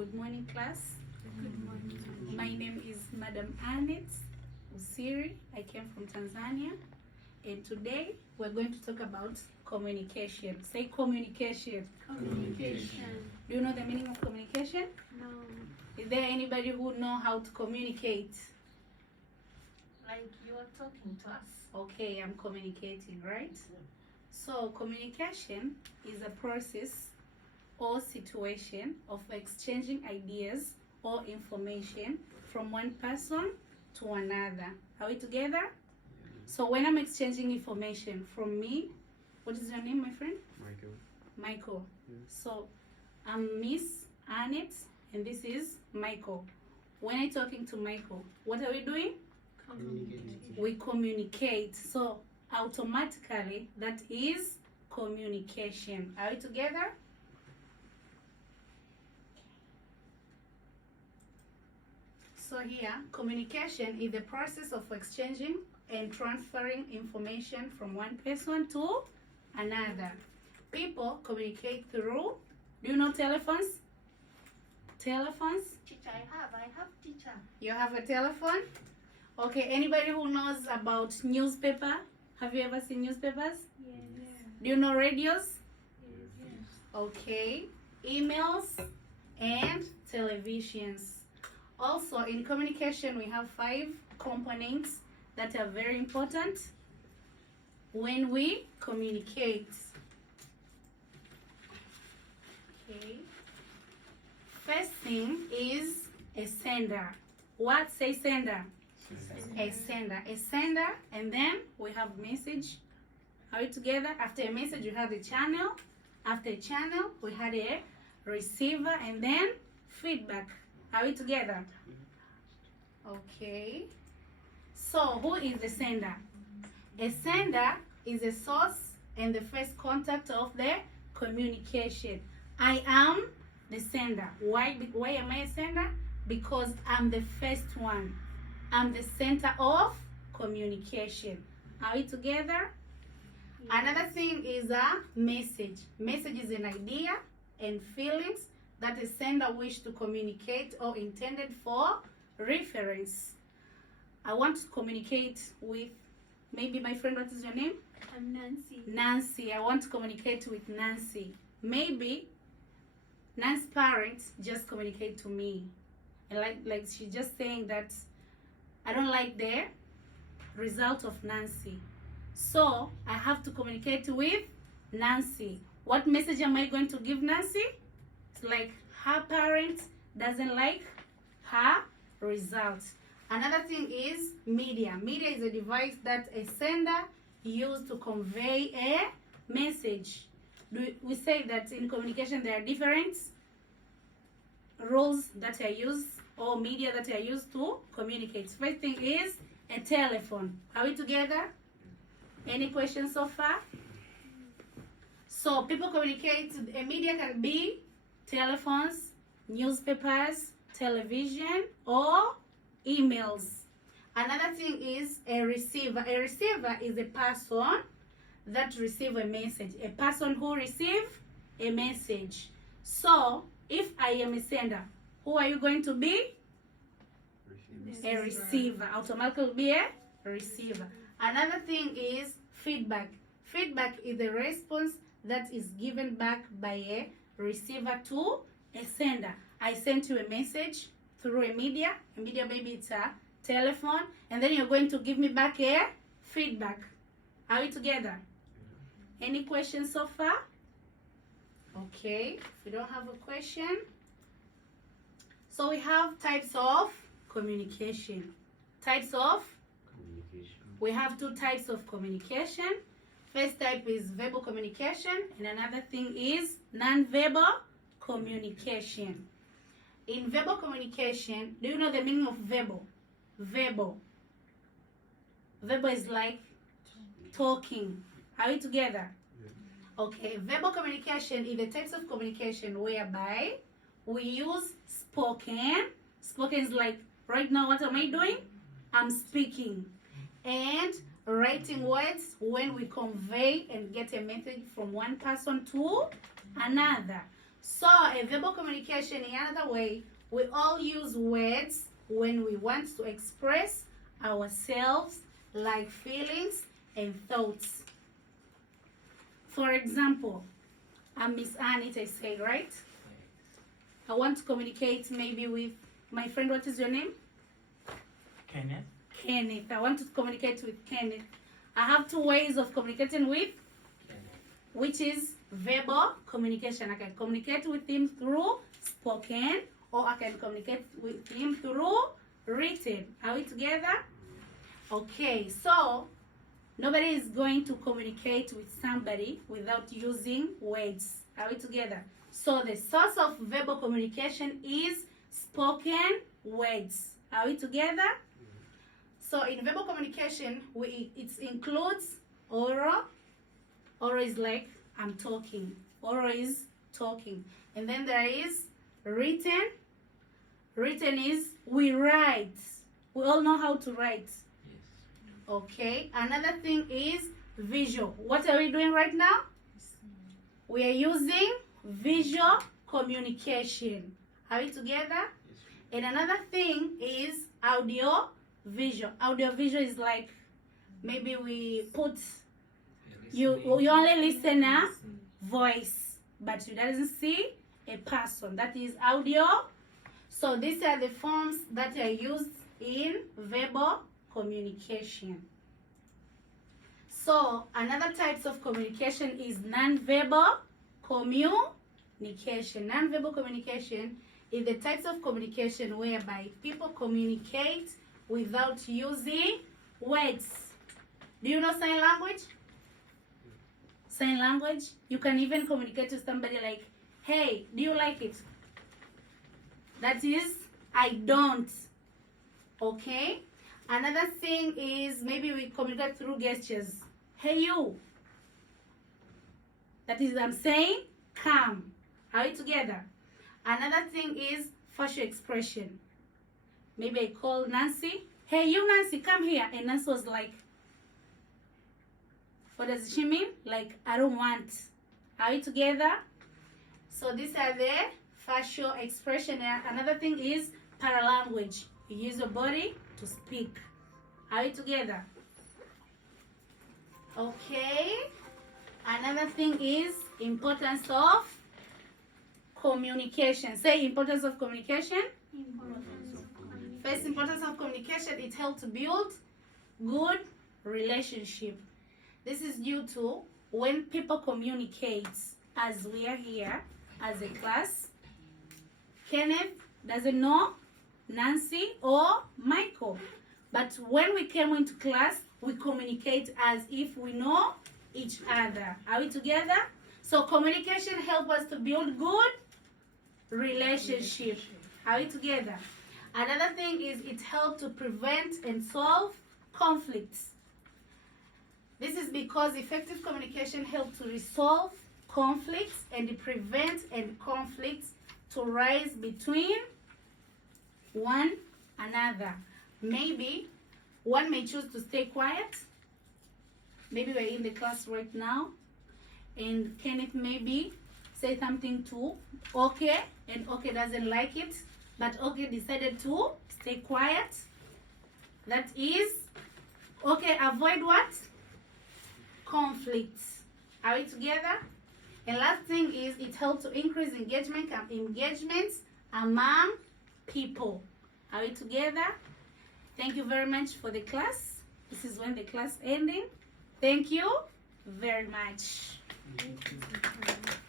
Good morning, class. Good morning. My name is Madam Aneth Usiri. I came from Tanzania, and today we're going to talk about communication. Say communication. Communication. Do you know the meaning of communication? No. Is there anybody who know how to communicate? Like you are talking to us. Okay, I'm communicating, right? So communication is a process or situation of exchanging ideas or information from one person to another. Are we together? So when I'm exchanging information from me, what is your name, my friend? Michael. Yes. So I'm Miss Aneth, and this is Michael. When I'm talking to Michael, what are we doing? Communicating. We communicate. So automatically that is communication. Are we together? So here, communication is the process of exchanging and transferring information from one person to another. People communicate through, do you know telephones? Telephones? Teacher, I have teacher. You have a telephone? Okay, anybody who knows about newspaper? Have you ever seen newspapers? Yes. Do you know radios? Yes. Okay, emails and televisions. Also, in communication, we have 5 components that are very important when we communicate. Okay. First thing is a sender. What? Say sender. A sender. A sender, and then we have message. Are we together? After a message, you have a channel. After a channel, we had a receiver, and then feedback. Are we together? Okay. So, who is the sender? A sender is a source and the first contact of the communication. I am the sender. Why am I a sender? Because I'm the first one. I'm the center of communication. Are we together? Another thing is a message. Message is an idea and feelings that a sender wished to communicate or intended for reference. I want to communicate with maybe my friend. What is your name? I'm Nancy. Nancy. I want to communicate with Nancy. Maybe Nancy's parents just communicate to me, and like she's just saying that I don't like the result of Nancy. So I have to communicate with Nancy. What message am I going to give Nancy? It's like her parents doesn't like her results. Another thing is media. Media is a device that a sender used to convey a message. We say that in communication there are different rules that are used or media that are used to communicate. First thing is a telephone. Are we together? Any questions so far? So people communicate. A media can be telephones, newspapers, television, or emails. Another thing is a receiver. A receiver is a person that receives a message. A person who receives a message. So if I am a sender, who are you going to be? A receiver. Automatically will be a receiver. Another thing is feedback. Feedback is the response that is given back by a receiver to a sender. I sent you a message through a media. A media, maybe it's a telephone, and then you're going to give me back a feedback. Are we together? Any questions so far? Okay, if you don't have a question. So we have types of communication. Types of? We have 2 types of communication. First type is verbal communication, and another thing is non-verbal communication. In verbal communication, do you know the meaning of verbal? Verbal. Verbal is like talking. Are we together? Okay, verbal communication is the types of communication whereby we use spoken. Spoken is like, right now what am I doing? I'm speaking. And writing words when we convey and get a message from one person to another. So a verbal communication, in another way, we all use words when we want to express ourselves, like feelings and thoughts. For example, I'm Miss Aneth, I say, right? I want to communicate maybe with my friend. What is your name? Kenneth. Kenneth. I want to communicate with Kenneth. I have two ways of communicating with, which is verbal communication. I can communicate with him through spoken, or I can communicate with him through written. Are we together? Okay, so nobody is going to communicate with somebody without using words. Are we together? So the source of verbal communication is spoken words. Are we together? So in verbal communication, it includes oral. Oral is like I'm talking. Oral is talking. And then there is written. Written is we write. We all know how to write. Yes. Okay. Another thing is visual. What are we doing right now? We are using visual communication. Are we together? Yes. And another thing is audio visual. Audio visual is like maybe we put you only listen a voice, but you doesn't see a person. That is audio. So these are the forms that are used in verbal communication. So another types of communication is non-verbal communication. Non-verbal communication is the types of communication whereby people communicate without using words. Do you know sign language? Sign language? You can even communicate with somebody like, hey, do you like it? That is, I don't. Okay? Another thing is maybe we communicate through gestures. Hey, you. That is, I'm saying, come. Are we together? Another thing is facial expression. Maybe I call Nancy. Hey, you, Nancy, come here. And Nancy was like, what does she mean? Like, I don't want. Are we together? So these are the facial expression. And another thing is paralanguage. You use your body to speak. Are we together? Okay. Another thing is importance of communication. Say importance of communication. First, importance of communication, it helps to build good relationship. This is due to when people communicate, as we are here as a class. Kenneth doesn't know Nancy or Michael, but when we came into class, we communicate as if we know each other. Are we together? So communication helps us to build good relationship. Are we together? Another thing is it helps to prevent and solve conflicts. This is because effective communication helps to resolve conflicts and prevent and conflicts to rise between one another. Maybe one may choose to stay quiet. Maybe we're in the class right now and Kenneth maybe say something to Okay, and Okay doesn't like it, but Okay decided to stay quiet. That is, Okay, avoid what? Conflicts. Are we together? And last thing is it helps to increase engagements among people. Are we together? Thank you very much for the class. This is when the class ending. Thank you very much. Thank you.